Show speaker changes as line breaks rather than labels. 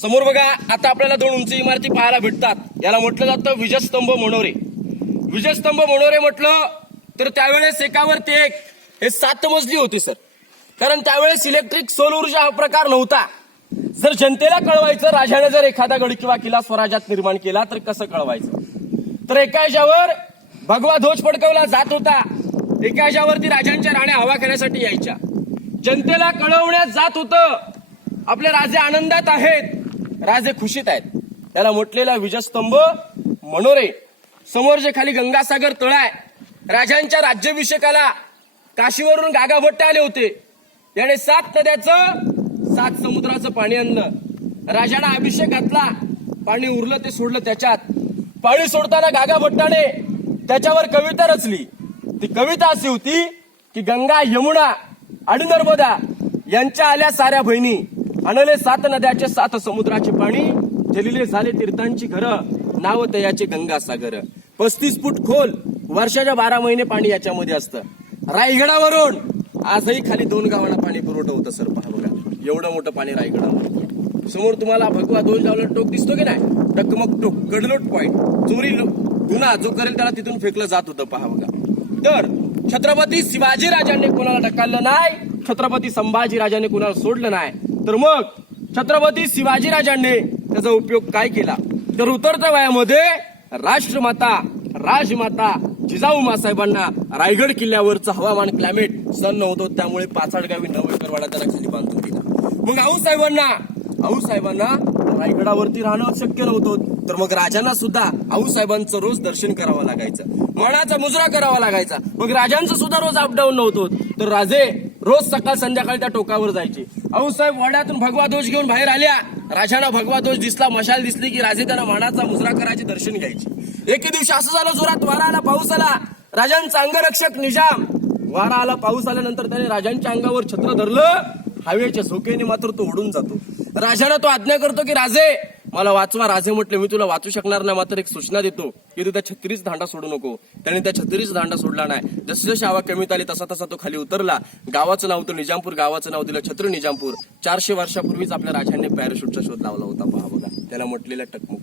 समोर बघा आता आपल्याला दोन उंच इमारती पाहायला भेटतात. याला म्हटलं जातं विजयस्तंभ मनोरे. विजयस्तंभ मनोरे म्हटलं तर त्यावेळेस एकावरती एक हे सात मजली होती सर. कारण त्यावेळेस इलेक्ट्रिक सोल ऊर्जा हा प्रकार नव्हता. जर जनतेला कळवायचं राजाने जर एखादा गड किंवा किल्ला स्वराज्यात निर्माण केला तर कसं कळवायचं? तर एका याच्यावर भगवा ध्वज फडकवला जात होता. एका याच्यावरती राजांच्या राण्या हवा करण्यासाठी यायच्या. जनतेला कळवण्यात जात होतं. आपले राजे आनंदात आहेत. राजे खुशीत आहेत. त्याला म्हटलेला विजयस्तंभ मनोरे. समोर जे खाली गंगासागर तळ आहे राजांच्या राज्याभिषेकाला काशीवरून गागा भट्ट आले होते. याने सात नद्याचं सात समुद्राचं पाणी आणलं. राजाला अभिषेक घातला. पाणी उरलं ते सोडलं त्याच्यात. पाणी सोडताना गागा भट्टाने त्याच्यावर कविता रचली. ती कविता अशी होती की गंगा यमुना आणि नर्मदा यांच्या आल्या साऱ्या बहिणी. आणले सात नद्याचे सात समुद्राचे पाणी जलिले झाले तीर्थांची घरं नाव तयाचे गंगा सागर पस्तीस फूट खोल वर्षाच्या बारा महिने पाणी याच्यामध्ये असतं. रायगडावरून आजही खाली दोन गावांना पाणी पुरवठा होतं सर पहा बघा. एवढं मोठं पाणी रायगडावर समोर तुम्हाला भगवा दोन लावलं टोक दिसतो की नाही? टकमक टोक गडलोट पॉइंट चोरी गुन्हा जो करेल त्याला तिथून फेकलं जात होतं पहा बघा. तर छत्रपती शिवाजी राजांनी कोणाला ढकललं नाही? छत्रपती संभाजी राजाने कोणाला सोडलं नाही? तर मग छत्रपती शिवाजी राजांनी त्याचा उपयोग काय केला? तर उतरत्या वयामध्ये राष्ट्रमाता राजमाता जिजाऊ मासाहेबांना रायगड किल्ल्यावरचं हवामान क्लायमेट सण नव्हतं त्यामुळे पाचाड गावी वाडा त्याला खाली बांधून दिला. मग आऊ साहेबांना आऊ साहेबांना रायगडावरती राहणं शक्य नव्हतं. तर मग राजांना सुद्धा आऊ साहेबांचं रोज दर्शन करावं लागायचं. मनाचा मुजरा करावा लागायचा. मग राजांचं सुद्धा रोज अपडाऊन नव्हतं. तर राजे रोज सकाळ संध्याकाळी त्या टोकावर जायचे. अहो साहेब वाड्यातून भगवा दोष घेऊन बाहेर आल्या. राजांना भगवा दोष दिसला मशाल दिसली की राजे त्यांना मानाचा मुजरा करायचे दर्शन घ्यायचे. एके दिवशी असं झालं जोरात वारा आला पाऊस आला. राजांचा अंगरक्षक निजाम. वारा आला पाऊस आल्यानंतर त्याने राजांच्या अंगावर छत्र धरलं. हवेच्या झोकेने मात्र तो उडून जातो. राजाला तो आज्ञा करतो की राजे मला वाचवा राजे म्हटले मी तुला वाचू शकणार नाही मात्र एक सूचना देतो की तू त्या छत्रीच धांडा सोडू नको. त्याने त्या छत्रीच धांडा सोडला नाही. जशी जशी आवा कमीत आली तसा तसा तो खाली उतरला. गावाचं नाव तर निजामपूर गावाचं नाव दिलं छत्र निजामपूर. चारशे वर्षापूर्वीच आपल्या राजांनी पॅराशूटचा शोध लावला होता. पहा बघा त्याला म्हटलेला टकमुक.